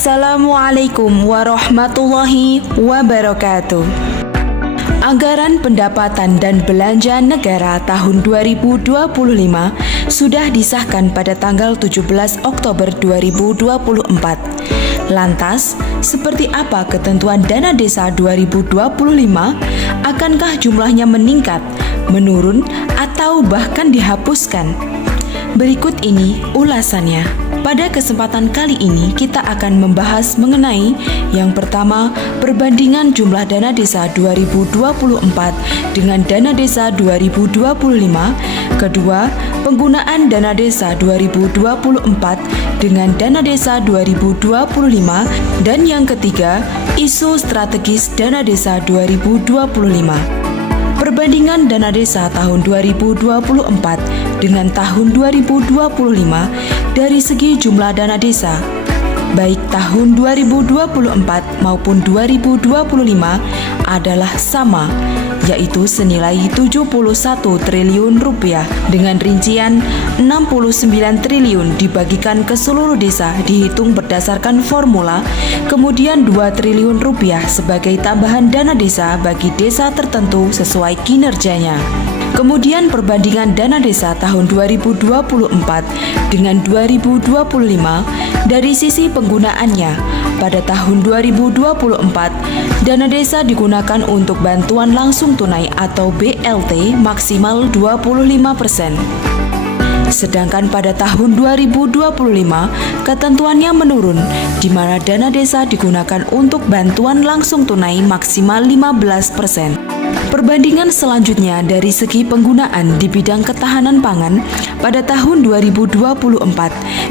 Assalamualaikum warahmatullahi wabarakatuh. Anggaran pendapatan dan belanja negara tahun 2025 sudah disahkan pada tanggal 17 Oktober 2024. Lantas, seperti apa ketentuan dana desa 2025? Akankah jumlahnya meningkat, menurun, atau bahkan dihapuskan? Berikut ini ulasannya. Pada kesempatan kali ini kita akan membahas mengenai yang pertama, perbandingan jumlah dana desa 2024 dengan dana desa 2025. Kedua, penggunaan dana desa 2024 dengan dana desa 2025. Dan yang ketiga, isu strategis dana desa 2025. Perbandingan dana desa tahun 2024 dengan tahun 2025 dari segi jumlah dana desa, baik tahun 2024 maupun 2025 adalah sama, yaitu senilai 71 triliun rupiah dengan rincian 69 triliun dibagikan ke seluruh desa dihitung berdasarkan formula, kemudian 2 triliun rupiah sebagai tambahan dana desa bagi desa tertentu sesuai kinerjanya. Kemudian perbandingan dana desa tahun 2024 dengan 2025 dari sisi penggunaannya. Pada tahun 2024, dana desa digunakan untuk bantuan langsung tunai atau BLT maksimal 25%. Sedangkan pada tahun 2025, ketentuannya menurun, di mana dana desa digunakan untuk bantuan langsung tunai maksimal 15%. Perbandingan selanjutnya dari segi penggunaan di bidang ketahanan pangan, pada tahun 2024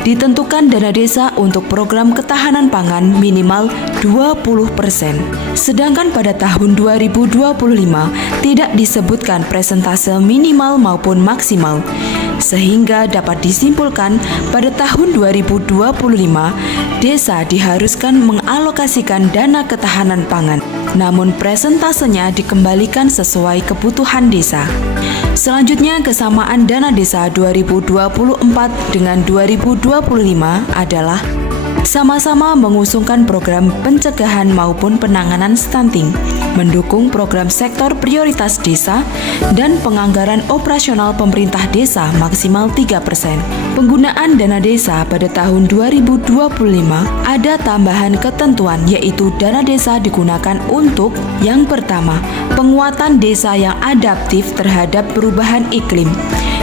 ditentukan dana desa untuk program ketahanan pangan minimal 20%. Sedangkan pada tahun 2025 tidak disebutkan presentase minimal maupun maksimal. Sehingga dapat disimpulkan pada tahun 2025 desa diharuskan mengalokasikan dana ketahanan pangan, namun presentasenya dikembalikan sesuai kebutuhan desa. Selanjutnya, kesamaan dana desa 2024 dengan 2025 adalah sama-sama mengusungkan program pencegahan maupun penanganan stunting, mendukung program sektor prioritas desa, dan penganggaran operasional pemerintah desa maksimal 3%. Penggunaan dana desa pada tahun 2025 ada tambahan ketentuan, yaitu dana desa digunakan untuk yang pertama, penguatan desa yang adaptif terhadap perubahan iklim.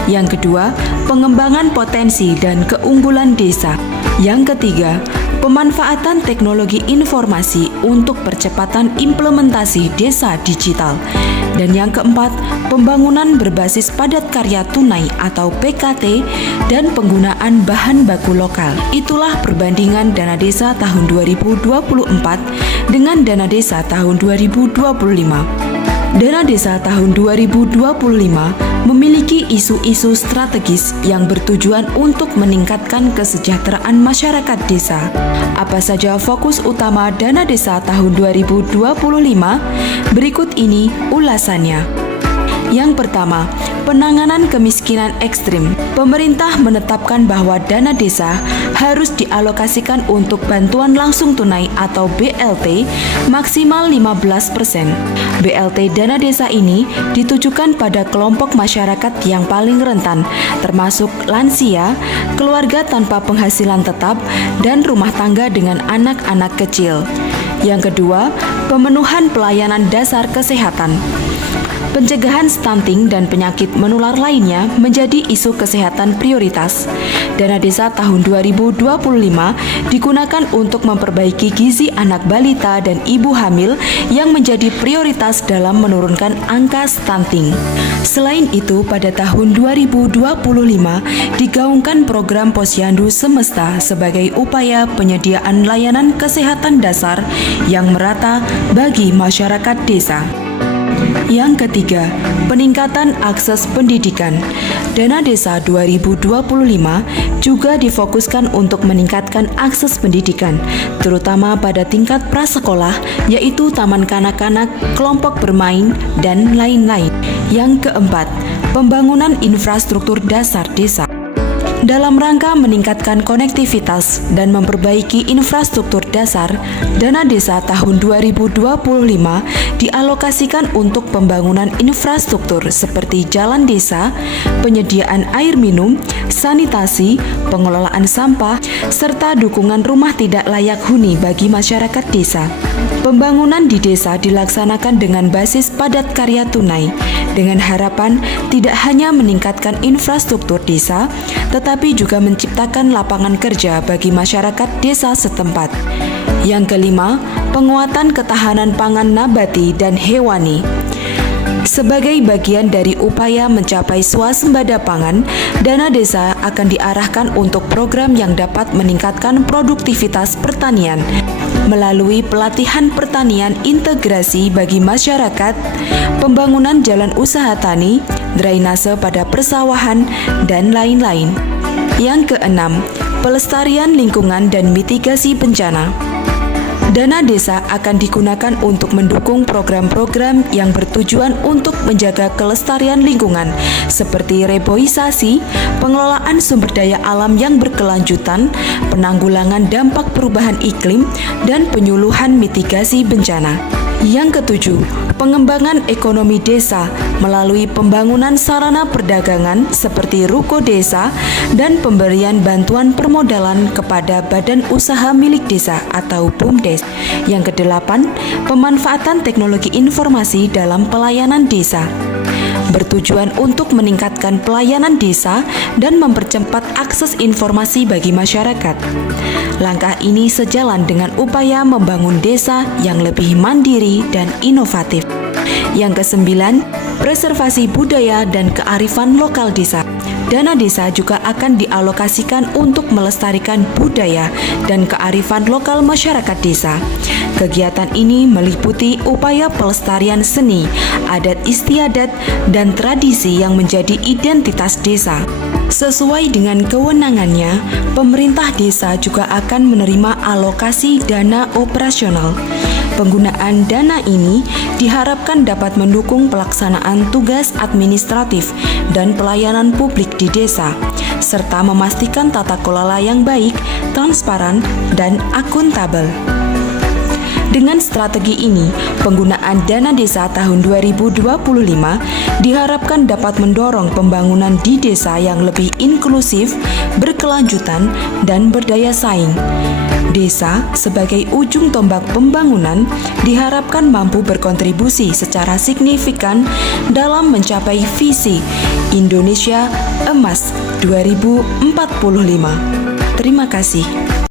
Yang kedua, pengembangan potensi dan keunggulan desa. Yang ketiga, pemanfaatan teknologi informasi untuk percepatan implementasi desa digital. Dan yang keempat, pembangunan berbasis padat karya tunai atau PKT dan penggunaan bahan baku lokal. Itulah perbandingan dana desa tahun 2024 dengan dana desa tahun 2025. Dana desa tahun 2025 memiliki isu-isu strategis yang bertujuan untuk meningkatkan kesejahteraan masyarakat desa. Apa saja fokus utama dana desa tahun 2025? Berikut ini ulasannya. Yang pertama, penanganan kemiskinan ekstrim. Pemerintah menetapkan bahwa dana desa harus dialokasikan untuk bantuan langsung tunai atau BLT maksimal 15%. BLT dana desa ini ditujukan pada kelompok masyarakat yang paling rentan, termasuk lansia, keluarga tanpa penghasilan tetap, dan rumah tangga dengan anak-anak kecil. Yang kedua, pemenuhan pelayanan dasar kesehatan. Pencegahan stunting dan penyakit menular lainnya menjadi isu kesehatan prioritas. Dana desa tahun 2025 digunakan untuk memperbaiki gizi anak balita dan ibu hamil yang menjadi prioritas dalam menurunkan angka stunting. Selain itu, pada tahun 2025 digaungkan program Posyandu Semesta sebagai upaya penyediaan layanan kesehatan dasar yang merata bagi masyarakat desa. Yang ketiga, peningkatan akses pendidikan. Dana desa 2025 juga difokuskan untuk meningkatkan akses pendidikan, terutama pada tingkat prasekolah, yaitu taman kanak-kanak, kelompok bermain, dan lain-lain. Yang keempat, pembangunan infrastruktur dasar desa. Dalam rangka meningkatkan konektivitas dan memperbaiki infrastruktur dasar, dana desa tahun 2025 dialokasikan untuk pembangunan infrastruktur seperti jalan desa, penyediaan air minum, sanitasi, pengelolaan sampah, serta dukungan rumah tidak layak huni bagi masyarakat desa. Pembangunan di desa dilaksanakan dengan basis padat karya tunai, dengan harapan tidak hanya meningkatkan infrastruktur desa, tetapi juga menciptakan lapangan kerja bagi masyarakat desa setempat. Yang kelima, penguatan ketahanan pangan nabati dan hewani. Sebagai bagian dari upaya mencapai swasembada pangan, dana desa akan diarahkan untuk program yang dapat meningkatkan produktivitas pertanian melalui pelatihan pertanian integrasi bagi masyarakat, pembangunan jalan usaha tani, drainase pada persawahan, dan lain-lain. Yang keenam, pelestarian lingkungan dan mitigasi bencana. Dana desa akan digunakan untuk mendukung program-program yang bertujuan untuk menjaga kelestarian lingkungan seperti reboisasi, pengelolaan sumber daya alam yang berkelanjutan, penanggulangan dampak perubahan iklim, dan penyuluhan mitigasi bencana. Yang ketujuh, pengembangan ekonomi desa melalui pembangunan sarana perdagangan seperti ruko desa dan pemberian bantuan permodalan kepada badan usaha milik desa atau BUMDes. Yang kedelapan, pemanfaatan teknologi informasi dalam pelayanan desa, bertujuan untuk meningkatkan pelayanan desa dan mempercepat akses informasi bagi masyarakat. Langkah ini sejalan dengan upaya membangun desa yang lebih mandiri dan inovatif. Yang kesembilan, preservasi budaya dan kearifan lokal desa. Dana desa juga akan dialokasikan untuk melestarikan budaya dan kearifan lokal masyarakat desa. Kegiatan ini meliputi upaya pelestarian seni, adat istiadat, dan tradisi yang menjadi identitas desa. Sesuai dengan kewenangannya, pemerintah desa juga akan menerima alokasi dana operasional. Penggunaan dana ini diharapkan dapat mendukung pelaksanaan tugas administratif dan pelayanan publik di desa, serta memastikan tata kelola yang baik, transparan, dan akuntabel. Dengan strategi ini, penggunaan dana desa tahun 2025 diharapkan dapat mendorong pembangunan di desa yang lebih inklusif, berkelanjutan, dan berdaya saing. Desa sebagai ujung tombak pembangunan diharapkan mampu berkontribusi secara signifikan dalam mencapai visi Indonesia Emas 2045. Terima kasih.